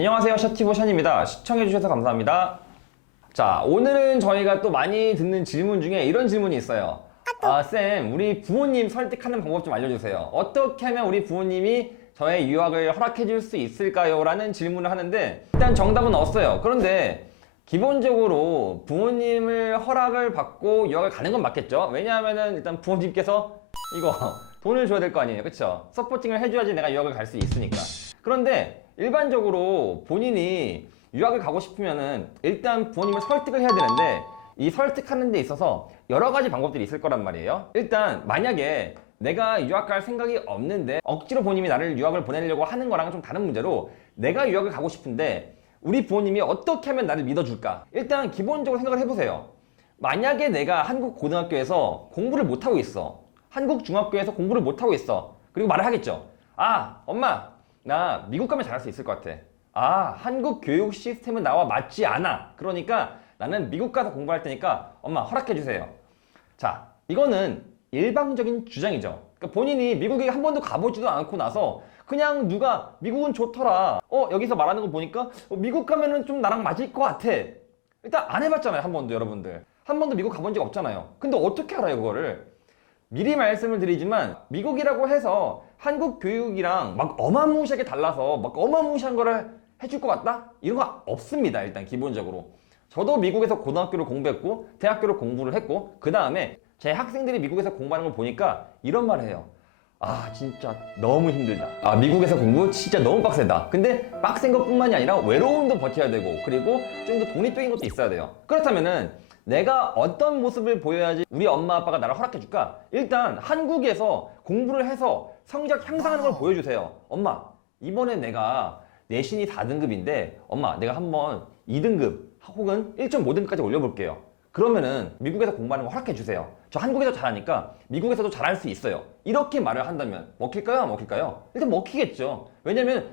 안녕하세요, 셔티보션입니다. 시청해주셔서 감사합니다. 자, 오늘은 저희가 또 많이 듣는 질문 중에 이런 질문이 있어요. 쌤, 우리 부모님 설득하는 방법 좀 알려주세요. 어떻게 하면 우리 부모님이 저의 유학을 허락해줄 수 있을까요? 라는 질문을 하는데, 일단 정답은 없어요. 그런데 기본적으로 부모님을 허락을 받고 유학을 가는 건 맞겠죠? 왜냐하면은 일단 부모님께서 이거 돈을 줘야 될 거 아니에요, 그쵸? 서포팅을 해줘야지 내가 유학을 갈 수 있으니까. 그런데 일반적으로 본인이 유학을 가고 싶으면은 일단 부모님을 설득을 해야 되는데, 이 설득하는 데 있어서 여러 가지 방법들이 있을 거란 말이에요. 일단 만약에 내가 유학 갈 생각이 없는데 억지로 부모님이 나를 유학을 보내려고 하는 거랑은 좀 다른 문제로, 내가 유학을 가고 싶은데 우리 부모님이 어떻게 하면 나를 믿어줄까? 일단 기본적으로 생각을 해보세요. 만약에 내가 한국 고등학교에서 공부를 못하고 있어, 한국 중학교에서 공부를 못하고 있어, 그리고 말을 하겠죠. 엄마, 나 미국 가면 잘할 수 있을 것 같아. 한국 교육 시스템은 나와 맞지 않아. 그러니까 나는 미국 가서 공부할 테니까 엄마 허락해 주세요. 자, 이거는 일방적인 주장이죠. 그러니까 본인이 미국에 한 번도 가보지도 않고 나서 그냥 누가 미국은 좋더라, 여기서 말하는 거 보니까 미국 가면은 좀 나랑 맞을 것 같아. 일단 안 해봤잖아요, 한 번도. 여러분들 한 번도 미국 가본 적 없잖아요. 근데 어떻게 알아요, 그거를? 미리 말씀을 드리지만 미국이라고 해서 한국 교육이랑 막 어마무시하게 달라서 막 어마무시한 거를 해줄 것 같다? 이런 거 없습니다. 일단 기본적으로 저도 미국에서 고등학교를 공부했고 대학교를 공부를 했고, 그 다음에 제 학생들이 미국에서 공부하는 걸 보니까 이런 말을 해요. 진짜 너무 힘들다. 미국에서 공부 진짜 너무 빡세다. 근데 빡센 것뿐만이 아니라 외로움도 버텨야 되고, 그리고 좀 더 독립적인 것도 있어야 돼요. 그렇다면은 내가 어떤 모습을 보여야지 우리 엄마 아빠가 나를 허락해 줄까? 일단 한국에서 공부를 해서 성적 향상하는 걸 보여주세요. 엄마, 이번에 내가 내신이 4등급인데 엄마, 내가 한번 2등급 혹은 1.5등급까지 올려볼게요. 그러면은 미국에서 공부하는 거 허락해 주세요. 저 한국에서 잘하니까 미국에서도 잘할 수 있어요. 이렇게 말을 한다면 먹힐까요? 안 먹힐까요? 일단 먹히겠죠. 왜냐면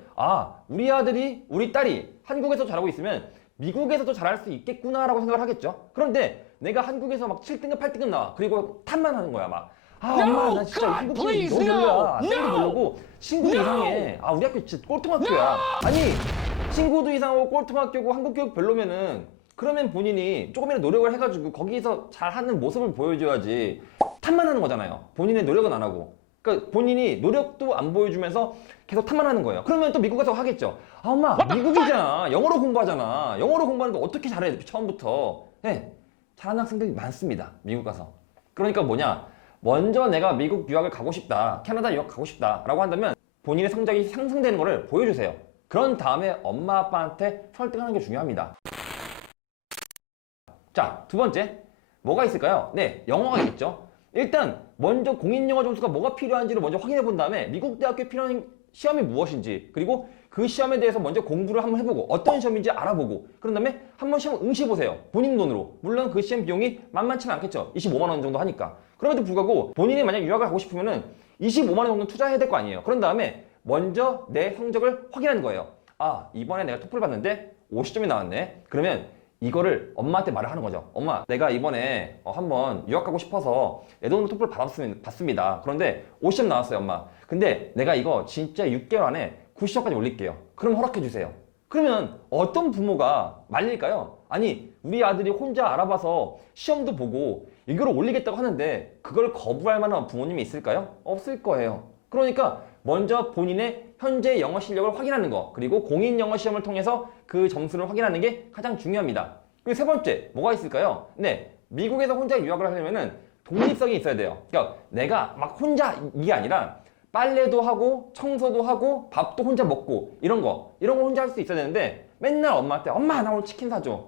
우리 아들이, 우리 딸이 한국에서 잘하고 있으면 미국에서도 잘할 수 있겠구나라고 생각을 하겠죠. 그런데 내가 한국에서 막 7등급, 8등급 나와. 그리고 탓만 하는 거야, 막. 엄마, 나 진짜 한국 친구 너무 별로야. 쌤도 별로고, 친구도 이상해. 우리 학교 진짜 꼴통학교야. 아니, 친구도 이상하고 꼴통학교고 한국 교육 별로면은, 그러면 본인이 조금이라도 노력을 해가지고 거기서 잘하는 모습을 보여줘야지. 탓만 하는 거잖아요. 본인의 노력은 안 하고. 그러니까 본인이 노력도 안 보여주면서 계속 탓만 하는 거예요. 그러면 또 미국 가서 하겠죠. 엄마, 미국이잖아. 영어로 공부하잖아. 영어로 공부하는데 어떻게 잘해, 처음부터. 네, 잘하는 학생들이 많습니다, 미국 가서. 그러니까 뭐냐, 먼저 내가 미국 유학을 가고 싶다, 캐나다 유학 가고 싶다 라고 한다면 본인의 성적이 상승되는 거를 보여주세요. 그런 다음에 엄마 아빠한테 설득하는 게 중요합니다. 자, 두 번째 뭐가 있을까요? 네, 영어가 있겠죠. 일단 먼저 공인영어 점수가 뭐가 필요한지를 먼저 확인해 본 다음에 미국 대학교에 필요한 시험이 무엇인지, 그리고 그 시험에 대해서 먼저 공부를 한번 해보고 어떤 시험인지 알아보고, 그런 다음에 한번 시험 응시해보세요. 본인 돈으로. 물론 그 시험 비용이 만만치는 않겠죠. 25만 원 정도 하니까. 그럼에도 불구하고 본인이 만약 유학을 가고 싶으면은 25만 원 정도 투자해야 될 거 아니에요. 그런 다음에 먼저 내 성적을 확인하는 거예요. 이번에 내가 토플 봤는데 50점이 나왔네. 그러면 이거를 엄마한테 말을 하는 거죠. 엄마, 내가 이번에 한번 유학 가고 싶어서 내 돈으로 토플 받습니다. 그런데 50점 나왔어요, 엄마. 근데 내가 이거 진짜 6개월 안에 90점까지 올릴게요. 그럼 허락해 주세요. 그러면 어떤 부모가 말릴까요? 아니, 우리 아들이 혼자 알아봐서 시험도 보고 이걸 올리겠다고 하는데 그걸 거부할 만한 부모님이 있을까요? 없을 거예요. 그러니까 먼저 본인의 현재 영어 실력을 확인하는 거, 그리고 공인 영어 시험을 통해서 그 점수를 확인하는 게 가장 중요합니다. 그리고 세 번째 뭐가 있을까요? 네, 미국에서 혼자 유학을 하려면은 독립성이 있어야 돼요. 그러니까 내가 막 혼자, 이게 아니라 빨래도 하고 청소도 하고 밥도 혼자 먹고 이런 거 혼자 할 수 있어야 되는데, 맨날 엄마한테 엄마, 나 오늘 치킨 사줘,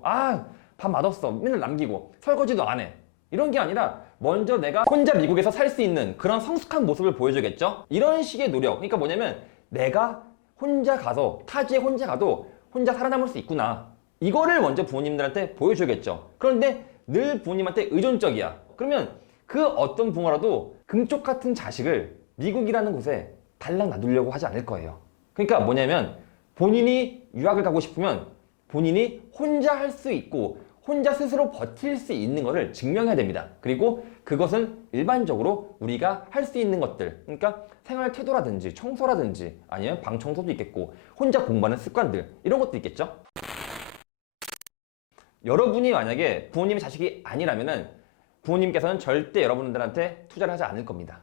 밥 맛없어, 맨날 남기고 설거지도 안 해, 이런 게 아니라 먼저 내가 혼자 미국에서 살 수 있는 그런 성숙한 모습을 보여줘야겠죠. 이런 식의 노력, 그러니까 뭐냐면 내가 혼자 가서, 타지에 혼자 가도 혼자 살아남을 수 있구나, 이거를 먼저 부모님들한테 보여줘야겠죠. 그런데 늘 부모님한테 의존적이야. 그러면 그 어떤 부모라도 금쪽 같은 자식을 미국이라는 곳에 달랑 놔두려고 하지 않을 거예요. 그러니까 뭐냐면 본인이 유학을 가고 싶으면 본인이 혼자 할 수 있고 혼자 스스로 버틸 수 있는 것을 증명해야 됩니다. 그리고 그것은 일반적으로 우리가 할 수 있는 것들, 그러니까 생활 태도라든지 청소라든지 아니면 방 청소도 있겠고 혼자 공부하는 습관들, 이런 것도 있겠죠. 여러분이 만약에 부모님의 자식이 아니라면은 부모님께서는 절대 여러분들한테 투자를 하지 않을 겁니다.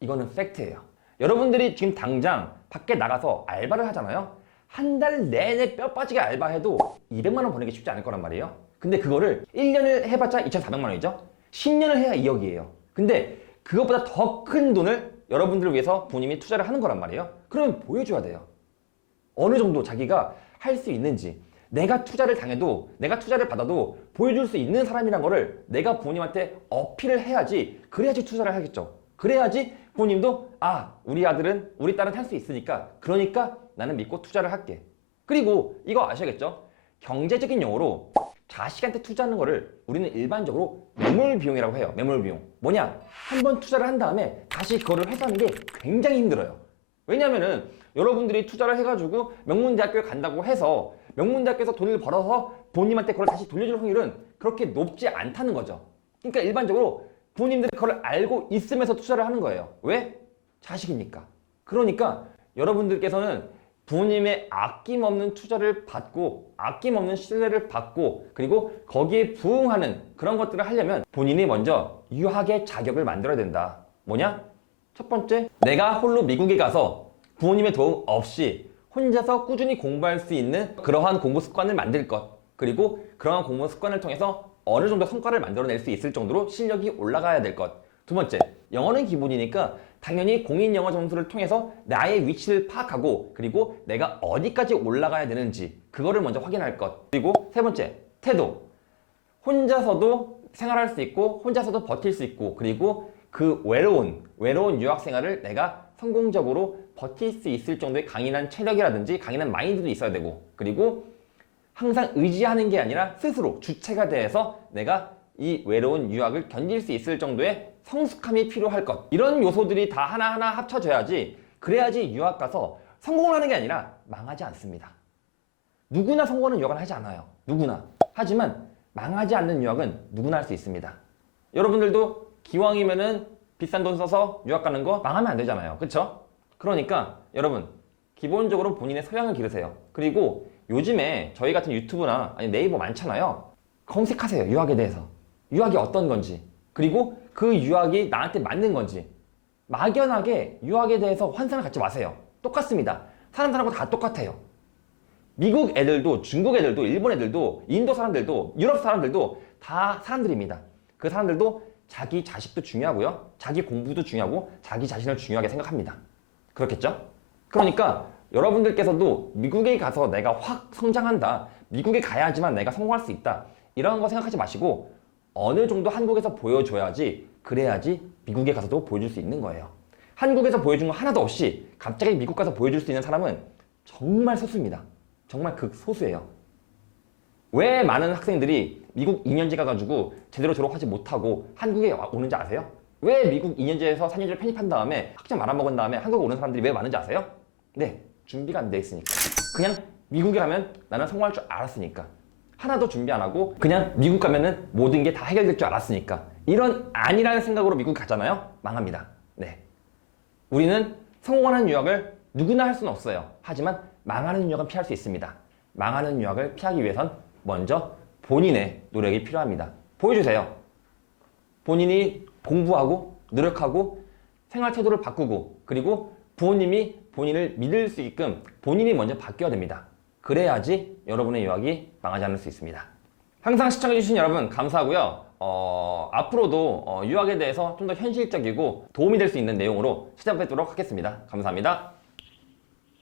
이거는 팩트예요. 여러분들이 지금 당장 밖에 나가서 알바를 하잖아요. 한 달 내내 뼈 빠지게 알바해도 200만 원 버는 게 쉽지 않을 거란 말이에요. 근데 그거를 1년을 해봤자 2,400만 원이죠. 10년을 해야 2억이에요. 근데 그것보다 더 큰 돈을 여러분들을 위해서 부모님이 투자를 하는 거란 말이에요. 그러면 보여줘야 돼요. 어느 정도 자기가 할 수 있는지, 내가 투자를 당해도, 내가 투자를 받아도 보여줄 수 있는 사람이란 거를 내가 부모님한테 어필을 해야지, 그래야지 투자를 하겠죠. 그래야지 부모님도 우리 아들은, 우리 딸은 할 수 있으니까, 그러니까 나는 믿고 투자를 할게. 그리고 이거 아셔야겠죠? 경제적인 용어로 자식한테 투자하는 거를 우리는 일반적으로 매몰 비용이라고 해요. 매몰 비용. 뭐냐? 한번 투자를 한 다음에 다시 그거를 회수하는 게 굉장히 힘들어요. 왜냐면은 여러분들이 투자를 해가지고 명문대학교에 간다고 해서 명문대학교에서 돈을 벌어서 부모님한테 그걸 다시 돌려줄 확률은 그렇게 높지 않다는 거죠. 그러니까 일반적으로 부모님들이 그걸 알고 있으면서 투자를 하는 거예요. 왜? 자식이니까. 그러니까 여러분들께서는 부모님의 아낌없는 투자를 받고 아낌없는 신뢰를 받고 그리고 거기에 부응하는 그런 것들을 하려면 본인이 먼저 유학의 자격을 만들어야 된다. 뭐냐? 첫 번째, 내가 홀로 미국에 가서 부모님의 도움 없이 혼자서 꾸준히 공부할 수 있는 그러한 공부 습관을 만들 것. 그리고 그러한 공부 습관을 통해서 어느 정도 성과를 만들어낼 수 있을 정도로 실력이 올라가야 될 것. 두 번째, 영어는 기본이니까 당연히 공인 영어 점수를 통해서 나의 위치를 파악하고 그리고 내가 어디까지 올라가야 되는지 그거를 먼저 확인할 것. 그리고 세 번째, 태도. 혼자서도 생활할 수 있고 혼자서도 버틸 수 있고 그리고 그 외로운 유학 생활을 내가 성공적으로 버틸 수 있을 정도의 강인한 체력이라든지 강인한 마인드도 있어야 되고 그리고 항상 의지하는 게 아니라 스스로 주체가 돼서 내가 이 외로운 유학을 견딜 수 있을 정도의 성숙함이 필요할 것. 이런 요소들이 다 하나하나 합쳐져야지, 그래야지 유학 가서 성공을 하는 게 아니라 망하지 않습니다. 누구나 성공하는 유학은 하지 않아요. 누구나. 하지만 망하지 않는 유학은 누구나 할 수 있습니다. 여러분들도 기왕이면은 비싼 돈 써서 유학 가는 거 망하면 안 되잖아요. 그쵸? 그러니까 여러분 기본적으로 본인의 소양을 기르세요. 그리고 요즘에 저희 같은 유튜브나 아니 네이버 많잖아요. 검색하세요. 유학에 대해서. 유학이 어떤 건지 그리고 그 유학이 나한테 맞는 건지. 막연하게 유학에 대해서 환상을 갖지 마세요. 똑같습니다. 사는 사람하고 다 똑같아요. 미국 애들도 중국 애들도 일본 애들도 인도 사람들도 유럽 사람들도 다 사람들입니다. 그 사람들도 자기 자식도 중요하고요. 자기 공부도 중요하고 자기 자신을 중요하게 생각합니다. 그렇겠죠? 그러니까 여러분들께서도 미국에 가서 내가 확 성장한다. 미국에 가야지만 내가 성공할 수 있다. 이런 거 생각하지 마시고 어느 정도 한국에서 보여줘야지 그래야지 미국에 가서도 보여줄 수 있는 거예요. 한국에서 보여준 거 하나도 없이 갑자기 미국 가서 보여줄 수 있는 사람은 정말 소수입니다. 정말 극소수예요. 왜 많은 학생들이 미국 2년제 가가지고 제대로 졸업하지 못하고 한국에 오는지 아세요? 왜 미국 2년제에서 4년제를 편입한 다음에 학점 말아먹은 다음에 한국에 오는 사람들이 왜 많은지 아세요? 네, 준비가 안 돼 있으니까. 그냥 미국에 가면 나는 성공할 줄 알았으니까. 하나도 준비 안 하고 그냥 미국 가면은 모든 게 다 해결될 줄 알았으니까. 이런 아니라는 생각으로 미국 가잖아요? 망합니다. 네. 우리는 성공하는 유학을 누구나 할 수는 없어요. 하지만 망하는 유학은 피할 수 있습니다. 망하는 유학을 피하기 위해선 먼저 본인의 노력이 필요합니다. 보여주세요. 본인이 공부하고 노력하고 생활 태도를 바꾸고 그리고 부모님이 본인을 믿을 수 있게끔 본인이 먼저 바뀌어야 됩니다. 그래야지 여러분의 유학이 망하지 않을 수 있습니다. 항상 시청해주신 여러분 감사하고요. 앞으로도 유학에 대해서 좀 더 현실적이고 도움이 될 수 있는 내용으로 찾아뵙도록 하겠습니다. 감사합니다.